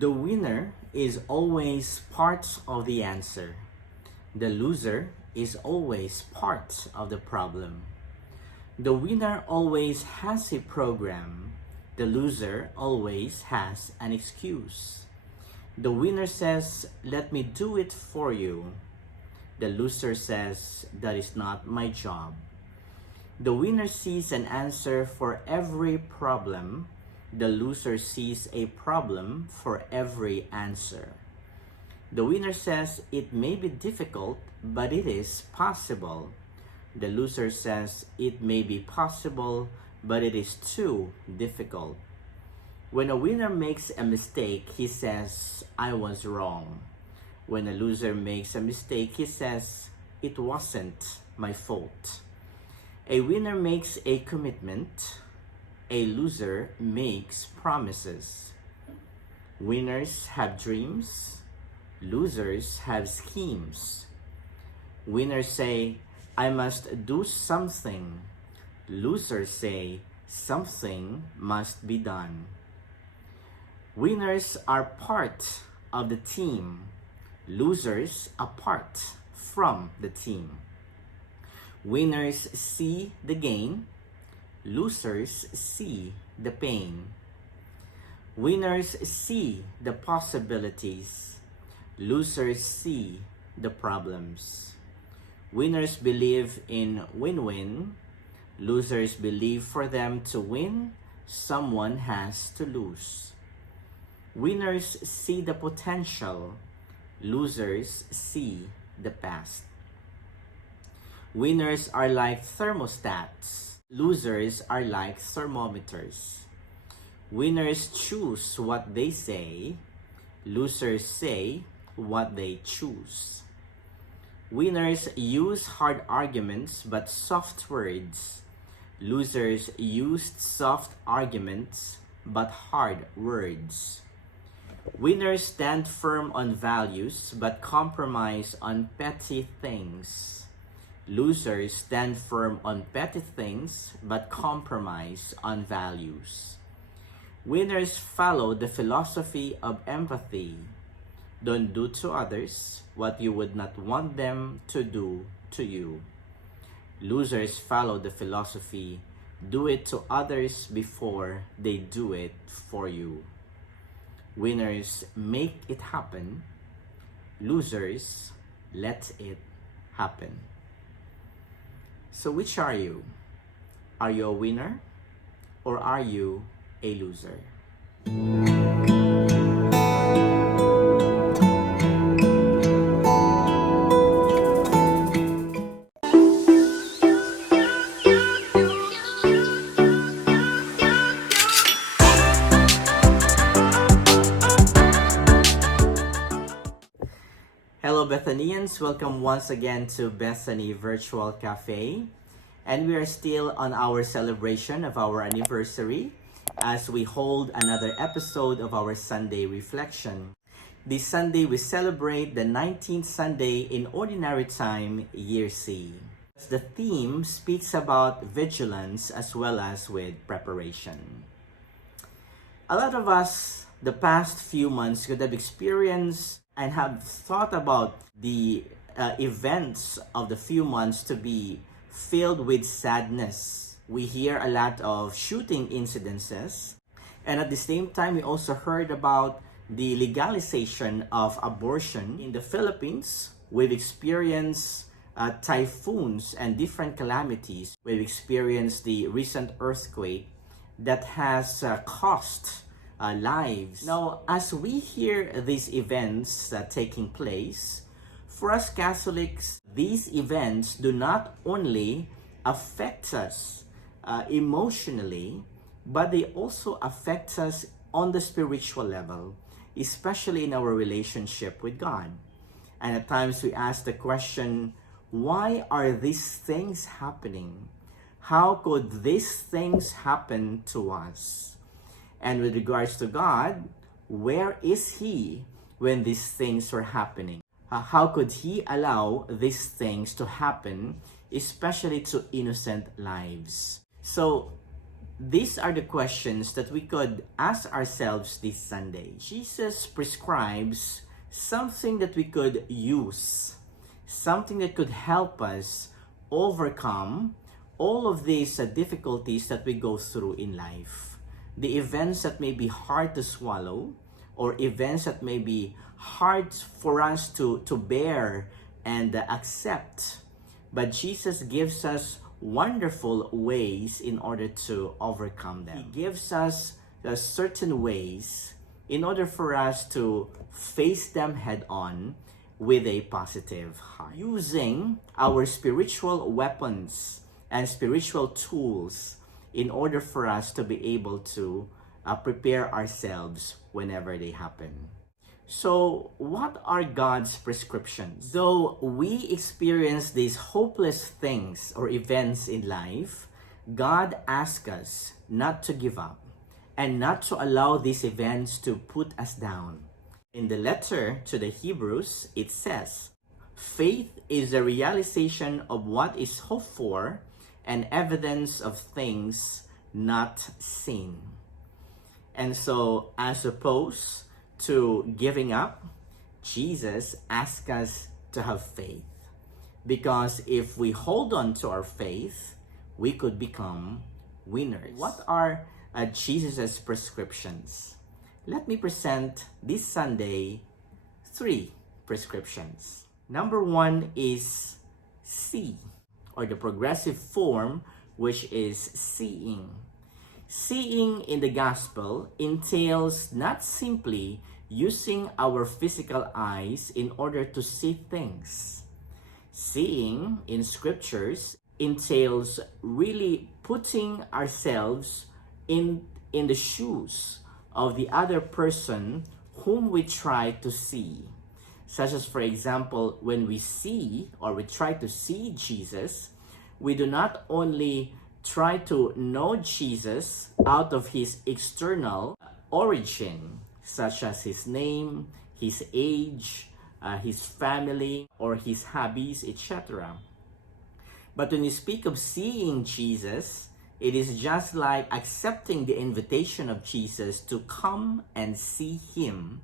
The winner is always part of the answer. The loser is always part of the problem. The winner always has a program. The loser always has an excuse. The winner says, "Let me do it for you." The loser says, "That is not my job." The winner sees an answer for every problem. The loser sees a problem for every answer. The winner says, "It may be difficult, but it is possible." The loser says, "It may be possible, but it is too difficult." When a winner makes a mistake, he says, "I was wrong." When a loser makes a mistake, he says, "It wasn't my fault." A winner makes a commitment. A loser makes promises. Winners have dreams. Losers have schemes. Winners say, "I must do something." Losers say, "Something must be done." Winners are part of the team. Losers apart from the team. Winners see the gain. Losers see the pain. Winners see the possibilities. Losers see the problems. Winners believe in win-win. Losers believe for them to win, someone has to lose. Winners see the potential. Losers see the past. Winners are like thermostats. Losers are like thermometers. Winners choose what they say. Losers say what they choose. Winners use hard arguments but soft words. Losers use soft arguments but hard words. Winners stand firm on values but compromise on petty things. Losers stand firm on petty things but compromise on values. Winners follow the philosophy of empathy. Don't do to others what you would not want them to do to you. Losers follow the philosophy, do it to others before they do it for you. Winners make it happen. Losers let it happen. So which are you? Are you a winner or are you a loser? Hello Bethanians, welcome once again to Bethany Virtual Cafe. And we are still on our celebration of our anniversary as we hold another episode of our Sunday reflection. This Sunday we celebrate the 19th Sunday in Ordinary Time, Year C. The theme speaks about vigilance as well as with preparation. A lot of us the past few months could have experienced and have thought about the events of the few months to be filled with sadness. We hear a lot of shooting incidences, and at the same time we also heard about the legalization of abortion in the Philippines. We've experienced typhoons and different calamities. We've experienced the recent earthquake that has cost lives. Now, as we hear these events taking place, for us Catholics, these events do not only affect us emotionally, but they also affect us on the spiritual level, especially in our relationship with God. And at times we ask the question, why are these things happening? How could these things happen to us? And with regards to God, where is He when these things were happening? How could He allow these things to happen, especially to innocent lives? So these are the questions that we could ask ourselves this Sunday. Jesus prescribes something that we could use, something that could help us overcome all of these difficulties that we go through in life. The events that may be hard to swallow, or events that may be hard for us to bear and accept. But Jesus gives us wonderful ways in order to overcome them. He gives us certain ways in order for us to face them head on with a positive heart. Using our spiritual weapons and spiritual tools in order for us to be able to prepare ourselves whenever they happen. So, what are God's prescriptions? Though we experience these hopeless things or events in life, God asks us not to give up and not to allow these events to put us down. In the letter to the Hebrews, it says, "Faith is the realization of what is hoped for and evidence of things not seen." And so, as opposed to giving up, Jesus asks us to have faith. Because if we hold on to our faith, we could become winners. What are Jesus' prescriptions? Let me present this Sunday 3 prescriptions. Number 1 is see, or the progressive form, which is seeing. Seeing in the gospel entails not simply using our physical eyes in order to see things. Seeing in scriptures entails really putting ourselves in the shoes of the other person whom we try to see. Such as, for example, when we see or we try to see Jesus, we do not only try to know Jesus out of his external origin, such as his name, his age, his family, or his hobbies, etc. But when you speak of seeing Jesus, it is just like accepting the invitation of Jesus to come and see him,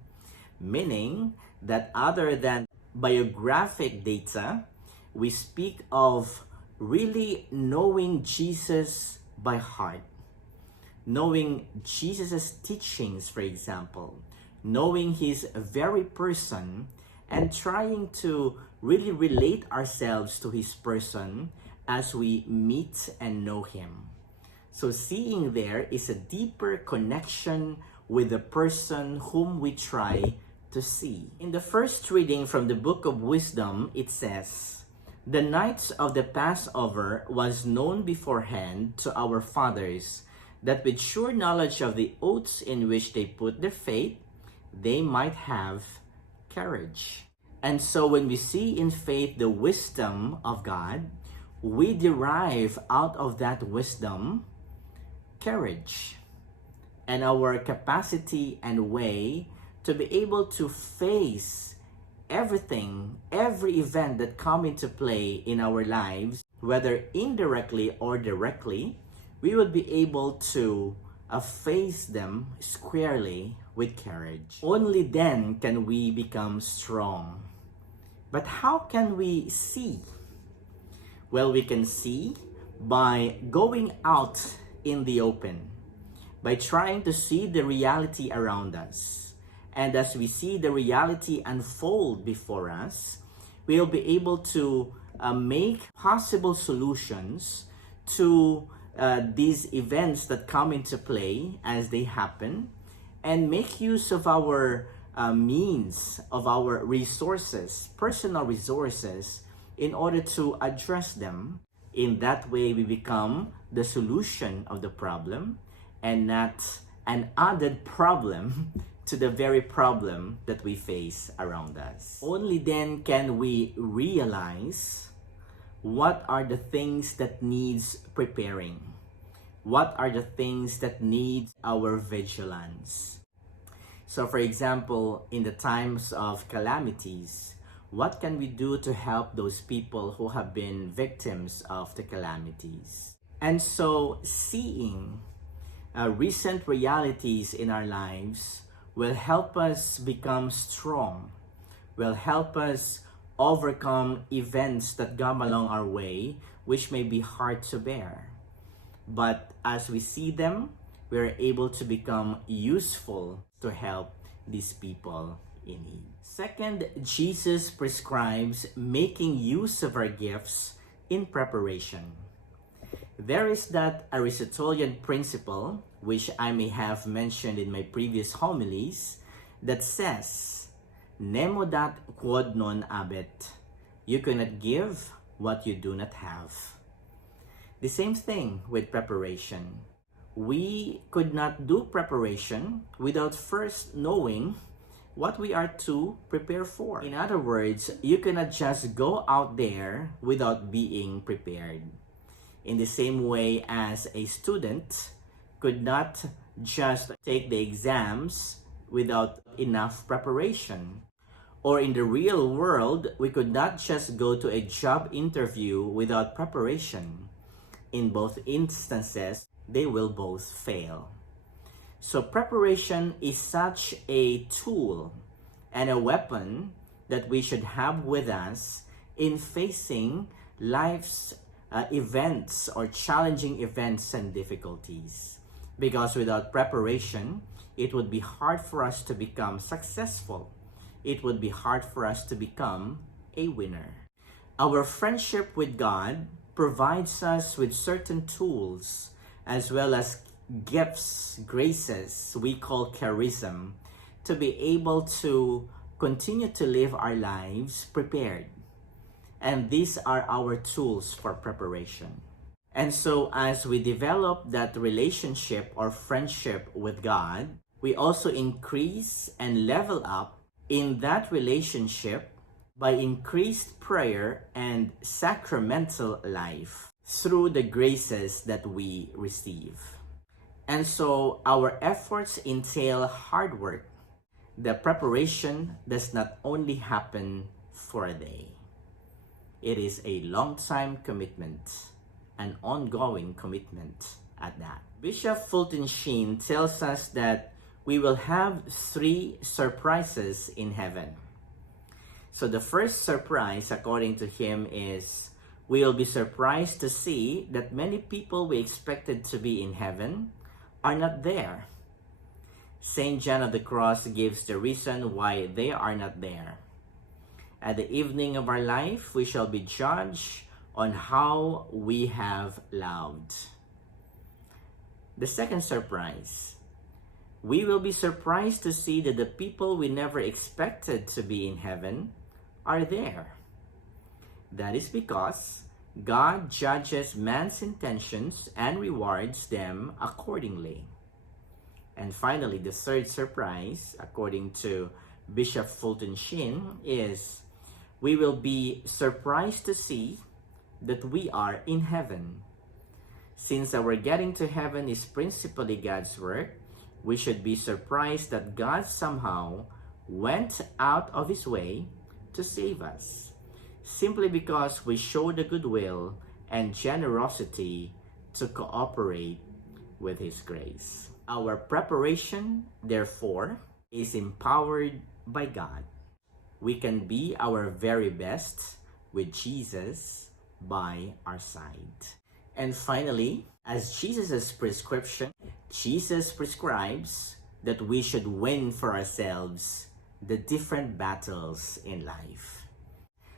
meaning that other than biographic data, we speak of really knowing Jesus by heart, knowing Jesus' teachings, for example, knowing his very person, and trying to really relate ourselves to his person as we meet and know him. So seeing there is a deeper connection with the person whom we try to see. In the first reading from the Book of Wisdom, it says, "The night of the Passover was known beforehand to our fathers, that with sure knowledge of the oaths in which they put their faith, they might have courage." And so when we see in faith the wisdom of God, we derive out of that wisdom courage and our capacity and way to be able to face everything, every event that come into play in our lives, whether indirectly or directly. We would be able to face them squarely with courage. Only then can we become strong. But how can we see? Well, we can see by going out in the open, by trying to see the reality around us. And as we see the reality unfold before us, we'll be able to make possible solutions to these events that come into play as they happen, and make use of our means, of our resources, personal resources, in order to address them. In that way, we become the solution of the problem and not an added problem to the very problem that we face around us. Only then can we realize what are the things that needs preparing. What are the things that need our vigilance? So for example, in the times of calamities, what can we do to help those people who have been victims of the calamities? And so seeing recent realities in our lives will help us become strong, will help us overcome events that come along our way, which may be hard to bear. But as we see them, we are able to become useful to help these people in need. Second, Jesus prescribes making use of our gifts in preparation. There is that Aristotelian principle, which I may have mentioned in my previous homilies, that says, Nemo dat quod non habet. You cannot give what you do not have. The same thing with preparation. We could not do preparation without first knowing what we are to prepare for. In other words, you cannot just go out there without being prepared. In the same way as a student could not just take the exams without enough preparation. Or in the real world, we could not just go to a job interview without preparation. In both instances, they will both fail. So preparation is such a tool and a weapon that we should have with us in facing life's events or challenging events and difficulties. Because without preparation, it would be hard for us to become successful. It would be hard for us to become a winner. Our friendship with God provides us with certain tools as well as gifts, graces, we call charism, to be able to continue to live our lives prepared. And these are our tools for preparation. And so as we develop that relationship or friendship with God, we also increase and level up in that relationship by increased prayer and sacramental life through the graces that we receive. And so our efforts entail hard work. The preparation does not only happen for a day. It is a long-time commitment, an ongoing commitment at that. Bishop Fulton Sheen tells us that we will have 3 surprises in heaven. So the first surprise, according to him, is we will be surprised to see that many people we expected to be in heaven are not there. St. John of the Cross gives the reason why they are not there. At the evening of our life, we shall be judged on how we have loved. The second surprise, we will be surprised to see that the people we never expected to be in heaven are there. That is because God judges man's intentions and rewards them accordingly. And finally, the third surprise, according to Bishop Fulton Sheen, is we will be surprised to see that we are in heaven. Since our getting to heaven is principally God's work, we should be surprised that God somehow went out of his way to save us, simply because we showed the goodwill and generosity to cooperate with his grace. Our preparation, therefore, is empowered by God. We can be our very best with Jesus by our side. And finally, as Jesus' prescription, Jesus prescribes that we should win for ourselves the different battles in life.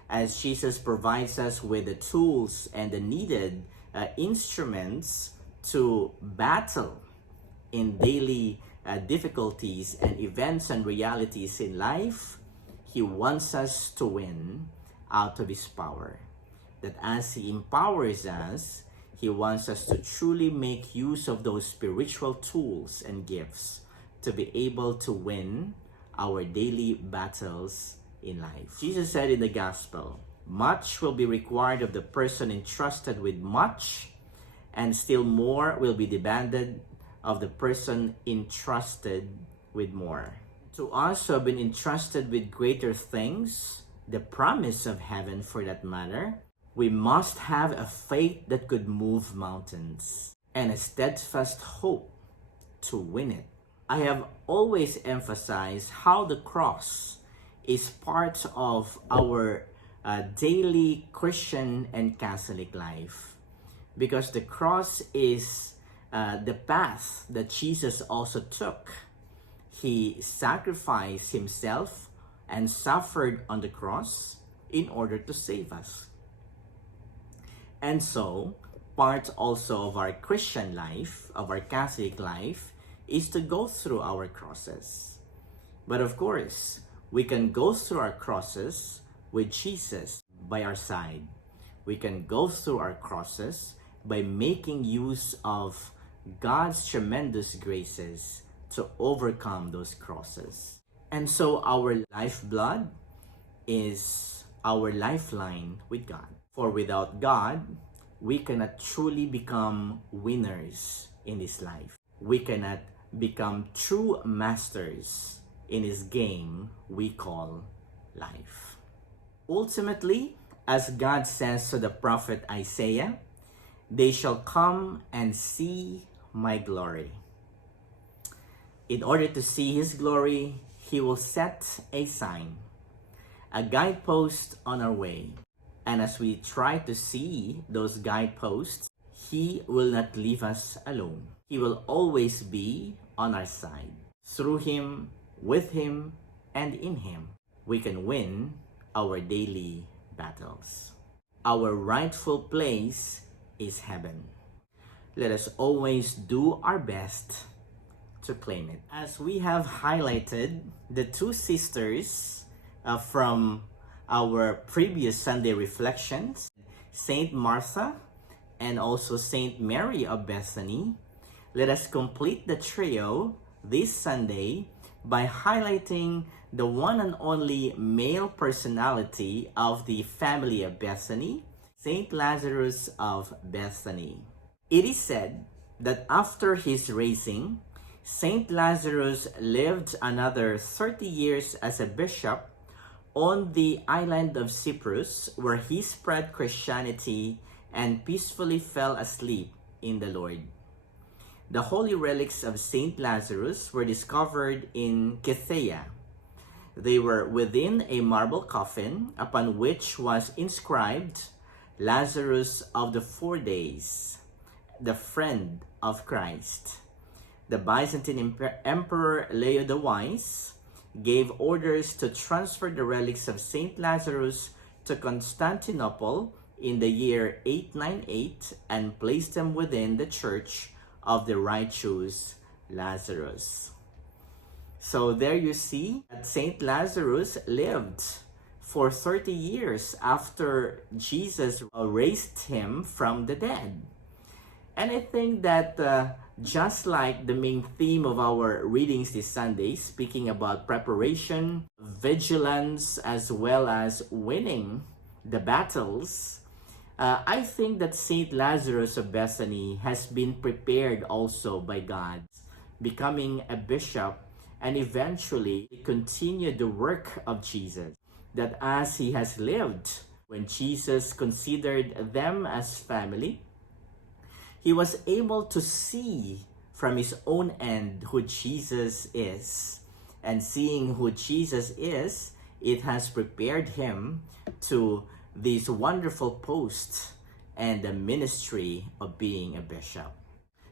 As Jesus provides us with the tools and the needed instruments to battle in daily difficulties and events and realities in life, he wants us to win out of his power. That as he empowers us, he wants us to truly make use of those spiritual tools and gifts to be able to win our daily battles in life. Jesus said in the gospel, much will be required of the person entrusted with much, and still more will be demanded of the person entrusted with more. To us who have been entrusted with greater things, the promise of heaven for that matter, we must have a faith that could move mountains and a steadfast hope to win it. I have always emphasized how the cross is part of our daily Christian and Catholic life, because the cross is the path that Jesus also took. He sacrificed himself and suffered on the cross in order to save us. And so, part also of our Christian life, of our Catholic life, is to go through our crosses. But of course, we can go through our crosses with Jesus by our side. We can go through our crosses by making use of God's tremendous graces to overcome those crosses. And so our lifeblood is our lifeline with God. For without God, we cannot truly become winners in this life. We cannot become true masters in this game we call life. Ultimately, as God says to the prophet Isaiah, they shall come and see my glory. In order to see his glory, he will set a sign, a guidepost on our way. And as we try to see those guideposts, he will not leave us alone. He will always be on our side. Through him, with him, and in him, we can win our daily battles. Our rightful place is heaven. Let us always do our best to claim it. As we have highlighted the two sisters from our previous Sunday reflections, Saint Martha and also Saint Mary of Bethany, let us complete the trio this Sunday by highlighting the one and only male personality of the family of Bethany, Saint Lazarus of Bethany. It is said that after his raising, Saint Lazarus lived another 30 years as a bishop on the island of Cyprus, where he spread Christianity and peacefully fell asleep in the Lord. The holy relics of Saint Lazarus were discovered in Cythia. They were within a marble coffin upon which was inscribed, Lazarus of the 4 days, the friend of Christ. The Byzantine Emperor Leo the Wise gave orders to transfer the relics of Saint Lazarus to Constantinople in the year 898 and placed them within the church of the righteous Lazarus. So there you see that Saint Lazarus lived for 30 years after Jesus raised him from the dead. And I think that just like the main theme of our readings this Sunday, speaking about preparation, vigilance, as well as winning the battles, I think that Saint Lazarus of Bethany has been prepared also by God, becoming a bishop and eventually continue the work of Jesus. That as he has lived, when Jesus considered them as family, he was able to see from his own end who Jesus is. And seeing who Jesus is, it has prepared him to this wonderful post and the ministry of being a bishop.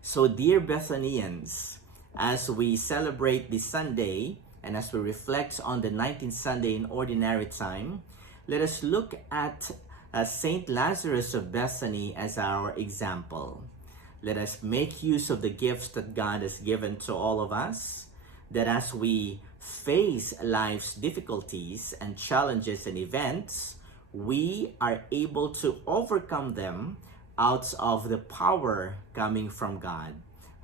So dear Bethanians, as we celebrate this Sunday and as we reflect on the 19th Sunday in Ordinary Time, let us look at Saint Lazarus of Bethany as our example. Let us make use of the gifts that God has given to all of us, that as we face life's difficulties and challenges and events, we are able to overcome them out of the power coming from God,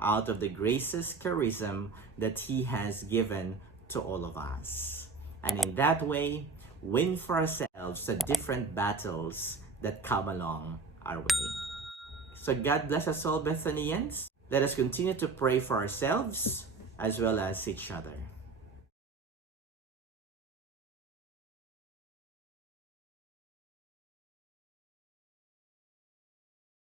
out of the graces, charism that He has given to all of us. And in that way, win for ourselves the different battles that come along our way. So God bless us all, Bethanians. Let us continue to pray for ourselves as well as each other.